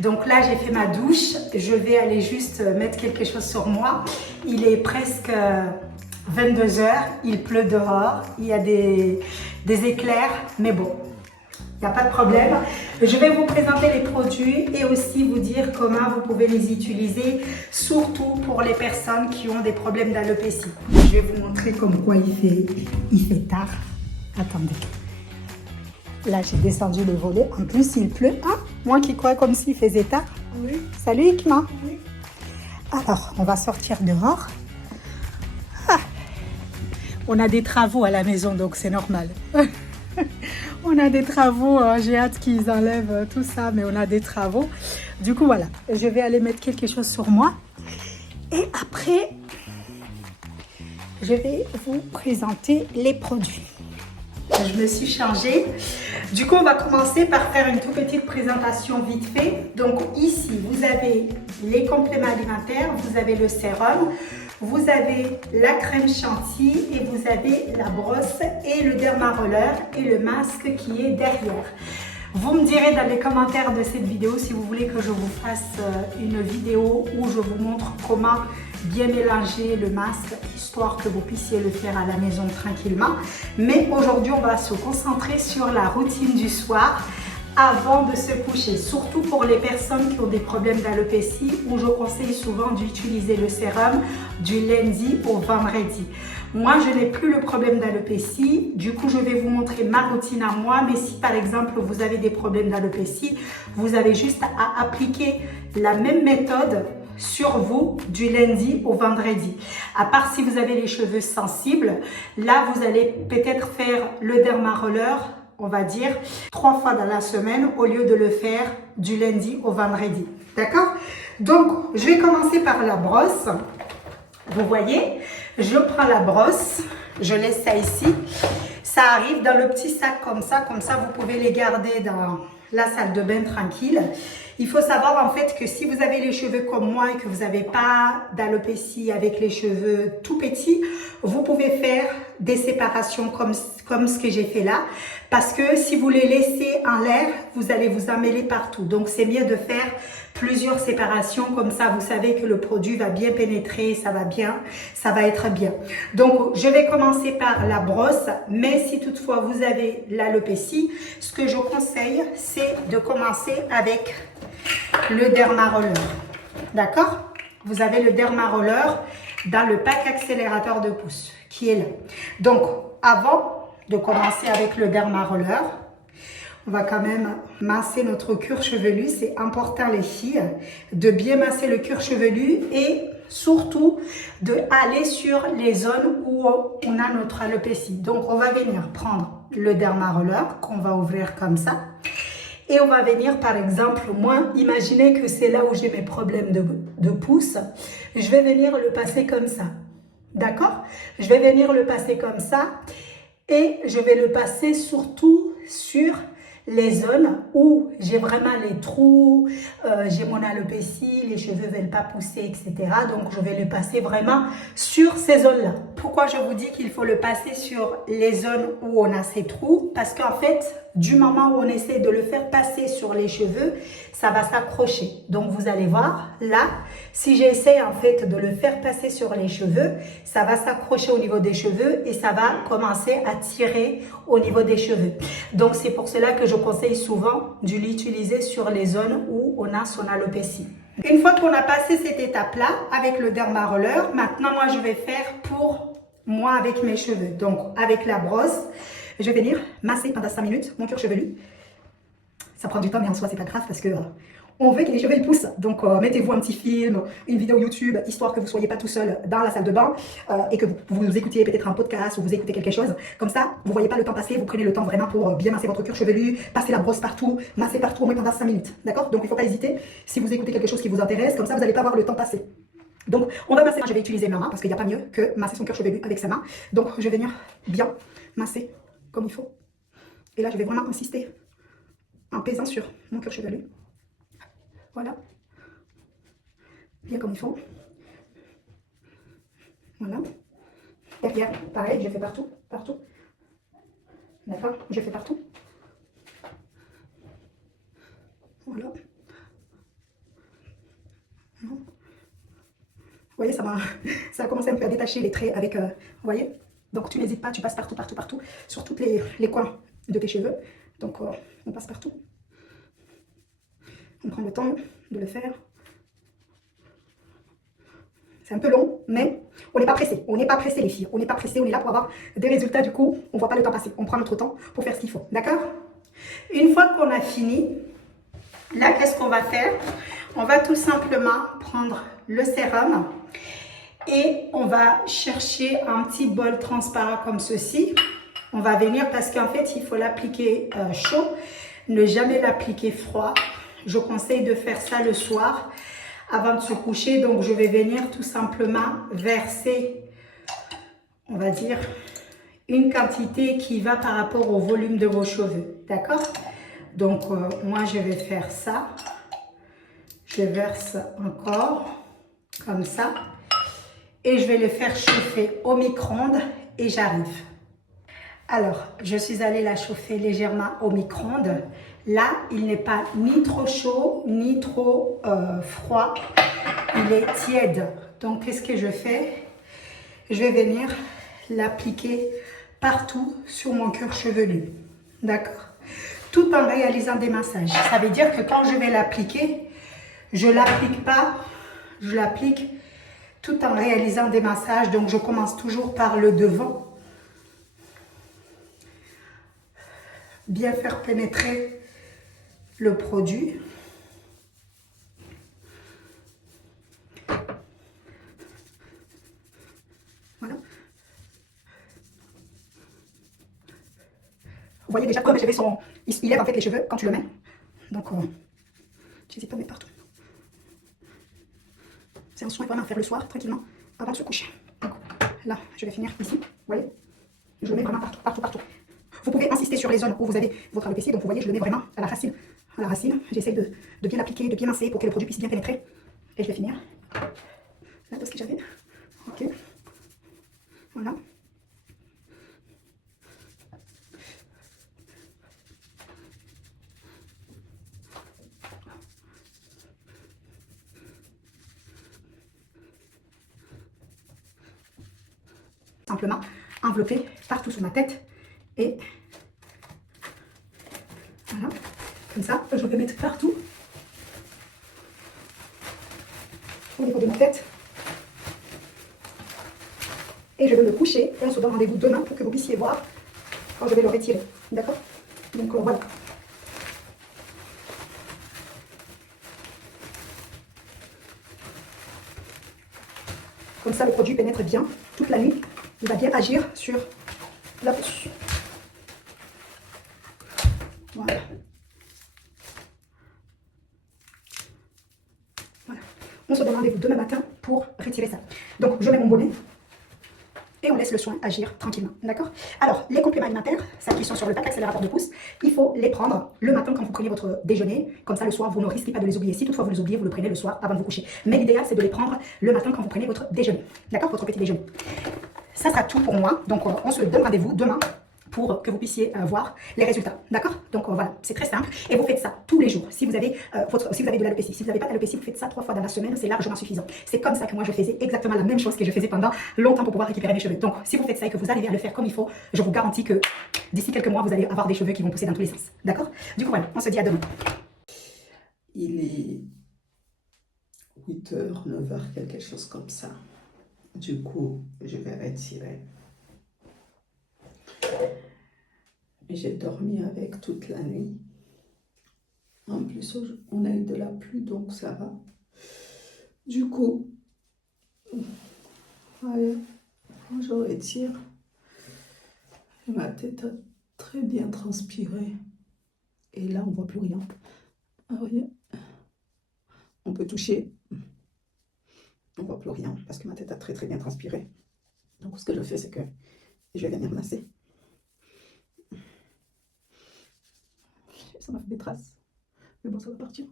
Donc là, j'ai fait ma douche. Je vais aller juste mettre quelque chose sur moi. Il est presque 22 heures. Il pleut dehors. Il y a des éclairs. Mais bon, il n'y a pas de problème. Je vais vous présenter les produits et aussi vous dire comment vous pouvez les utiliser, surtout pour les personnes qui ont des problèmes d'alopécie. Je vais vous montrer comme quoi il fait tard. Attendez. Là, j'ai descendu le volet. En plus, il pleut. Ah, moi qui crois comme s'il faisait tard. Oui. Salut, Ikma. Oui. Alors, on va sortir dehors. Ah. On a des travaux à la maison, donc c'est normal. On a des travaux. J'ai hâte qu'ils enlèvent tout ça, mais on a des travaux. Du coup, voilà. Je vais aller mettre quelque chose sur moi. Et après, je vais vous présenter les produits. Je me suis changée. Du coup, on va commencer par faire une toute petite présentation vite fait. Donc ici, vous avez les compléments alimentaires, vous avez le sérum, vous avez la crème chantilly et vous avez la brosse et le dermaroller et le masque qui est derrière. Vous me direz dans les commentaires de cette vidéo si vous voulez que je vous fasse une vidéo où je vous montre comment bien mélanger le masque, histoire que vous puissiez le faire à la maison tranquillement. Mais aujourd'hui, on va se concentrer sur la routine du soir avant de se coucher, surtout pour les personnes qui ont des problèmes d'alopécie, où je conseille souvent d'utiliser le sérum du lundi au vendredi. Moi, je n'ai plus le problème d'alopécie, du coup, je vais vous montrer ma routine à moi, mais si par exemple, vous avez des problèmes d'alopécie, vous avez juste à appliquer la même méthode sur vous du lundi au vendredi. À part si vous avez les cheveux sensibles, là, vous allez peut-être faire le dermaroller, on va dire, 3 fois dans la semaine au lieu de le faire du lundi au vendredi. D'accord? Donc, je vais commencer par la brosse. Vous voyez, je prends la brosse, je laisse ça ici. Ça arrive dans le petit sac comme ça vous pouvez les garder dans la salle de bain tranquille. Il faut savoir en fait que si vous avez les cheveux comme moi et que vous n'avez pas d'alopécie avec les cheveux tout petits, vous pouvez faire des séparations comme ce que j'ai fait là. Parce que si vous les laissez en l'air, vous allez vous emmêler partout. Donc c'est mieux de faire plusieurs séparations, comme ça vous savez que le produit va bien pénétrer, ça va être bien. Donc je vais commencer par la brosse, mais si toutefois vous avez l'alopécie, ce que je conseille c'est de commencer avec le dermaroller. D'accord? Vous avez le dermaroller dans le pack accélérateur de pouce qui est là. Donc avant de commencer avec le dermaroller, on va quand même masser notre cuir chevelu. C'est important les filles de bien masser le cuir chevelu et surtout de aller sur les zones où on a notre alopécie. Donc on va venir prendre le dermaroller qu'on va ouvrir comme ça. Et on va venir par exemple, moi, imaginez que c'est là où j'ai mes problèmes de pouce. Je vais venir le passer comme ça. D'accord? Je vais venir le passer comme ça. Et je vais le passer surtout sur les zones où j'ai vraiment les trous, j'ai mon alopécie, les cheveux ne veulent pas pousser, etc. Donc, je vais le passer vraiment sur ces zones-là. Pourquoi je vous dis qu'il faut le passer sur les zones où on a ces trous? Parce qu'en fait, du moment où on essaie de le faire passer sur les cheveux, ça va s'accrocher. Donc, vous allez voir, là, si j'essaie en fait de le faire passer sur les cheveux, ça va s'accrocher au niveau des cheveux et ça va commencer à tirer au niveau des cheveux. Donc, c'est pour cela que je conseille souvent de l'utiliser sur les zones où on a son alopécie. Une fois qu'on a passé cette étape-là avec le dermaroller, maintenant, moi, je vais faire pour moi avec mes cheveux. Donc, avec la brosse, je vais venir masser pendant 5 minutes mon cuir chevelu. Ça prend du temps, mais en soi, c'est pas grave parce que on veut que les cheveux ils poussent. Donc, mettez-vous un petit film, une vidéo YouTube, histoire que vous ne soyez pas tout seul dans la salle de bain et que vous écoutiez peut-être un podcast ou vous écoutez quelque chose. Comme ça, vous ne voyez pas le temps passer, vous prenez le temps vraiment pour bien masser votre cuir chevelu, passer la brosse partout, masser partout au moins pendant 5 minutes. D'accord? Donc, il ne faut pas hésiter. Si vous écoutez quelque chose qui vous intéresse, comme ça, vous n'allez pas voir le temps passer. Donc, on va masser. Je vais utiliser ma main parce qu'il n'y a pas mieux que masser son cuir chevelu avec sa main. Donc, je vais venir bien masser comme il faut. Et là, je vais vraiment insister en pesant sur mon cuir chevelu. Voilà. Bien comme il faut. Voilà. Derrière, pareil, je fais partout, partout. D'accord? Je fais partout. Voilà. Non. Vous voyez, ça a commencé un peu à détacher les traits avec... vous voyez? Donc tu n'hésites pas, tu passes partout, partout, partout, sur tous les coins de tes cheveux. Donc on passe partout. On prend le temps de le faire. C'est un peu long, mais on n'est pas pressé. On n'est pas pressé, les filles. On n'est pas pressé, on est là pour avoir des résultats. Du coup, on ne voit pas le temps passer. On prend notre temps pour faire ce qu'il faut. D'accord? Une fois qu'on a fini, là, qu'est-ce qu'on va faire? On va tout simplement prendre le sérum et on va chercher un petit bol transparent comme ceci. On va venir parce qu'en fait, il faut l'appliquer chaud, ne jamais l'appliquer froid. Je conseille de faire ça le soir avant de se coucher. Donc, je vais venir tout simplement verser, on va dire, une quantité qui va par rapport au volume de vos cheveux. D'accord? Donc, moi, je vais faire ça. Je verse encore, comme ça. Et je vais le faire chauffer au micro-ondes et j'arrive. Alors, je suis allée la chauffer légèrement au micro-ondes. Là, il n'est pas ni trop chaud, ni trop froid. Il est tiède. Donc, qu'est-ce que je fais? Je vais venir l'appliquer partout sur mon cuir chevelu. D'accord? Tout en réalisant des massages. Ça veut dire que quand je vais l'appliquer, je ne l'applique pas, je l'applique tout en réalisant des massages. Donc, je commence toujours par le devant. Bien faire pénétrer le produit. Voilà. Vous voyez déjà comme les cheveux sont... Il lève en fait les cheveux quand tu le mets. Donc, j'hésite pas à mettre partout. C'est un soin vraiment à faire le soir, tranquillement, avant de se coucher. Donc, là, je vais finir ici. Vous voyez? Je le mets vraiment partout, partout, partout. Vous pouvez insister sur les zones où vous avez votre alopécie. Donc, vous voyez, je le mets vraiment à la racine. À la racine. J'essaie de bien l'appliquer, de bien masser pour que le produit puisse bien pénétrer. Et je vais finir. Là, tout ce que j'avais. Ok. Voilà. Simplement envelopper partout sur ma tête. Et voilà. Comme ça, je vais mettre partout. Au niveau de ma tête. Et je vais me coucher et on se donne rendez-vous demain pour que vous puissiez voir quand je vais le retirer. D'accord? Donc voilà. Comme ça, le produit pénètre bien toute la nuit. Il va bien agir sur la peau. Voilà. Voilà. On se donne rendez-vous demain matin pour retirer ça. Donc, je mets mon bonnet. Et on laisse le soin agir tranquillement, d'accord? Alors, les compléments alimentaires, celles qui sont sur le pack accélérateur de pouce, il faut les prendre le matin quand vous prenez votre déjeuner. Comme ça, le soir, vous ne risquez pas de les oublier. Si toutefois vous les oubliez, vous le prenez le soir avant de vous coucher. Mais l'idéal, c'est de les prendre le matin quand vous prenez votre déjeuner, d'accord? Votre petit déjeuner. Ça sera tout pour moi. Donc, on se donne rendez-vous demain pour que vous puissiez voir les résultats, d'accord? Donc voilà, c'est très simple et vous faites ça tous les jours. Si vous avez, si vous avez de l'alopécie, si vous n'avez pas d'alopécie, vous faites ça 3 fois dans la semaine, c'est largement suffisant. C'est comme ça que moi je faisais exactement la même chose que je faisais pendant longtemps pour pouvoir récupérer mes cheveux. Donc si vous faites ça et que vous arrivez à le faire comme il faut, je vous garantis que d'ici quelques mois, vous allez avoir des cheveux qui vont pousser dans tous les sens, d'accord? Du coup voilà, on se dit à demain. Il est 8h, 9h, quelque chose comme ça. Du coup, je vais retirer. J'ai dormi avec toute la nuit. En plus, on a eu de la pluie, donc ça va. Du coup, voilà, quand je retire, ma tête a très bien transpiré. Et là, on ne voit plus rien. Ah, voyez, on peut toucher. On ne voit plus rien parce que ma tête a très bien transpiré. Donc, ce que je fais, c'est que je vais venir masser. Ça m'a fait des traces. Mais bon, ça va partir.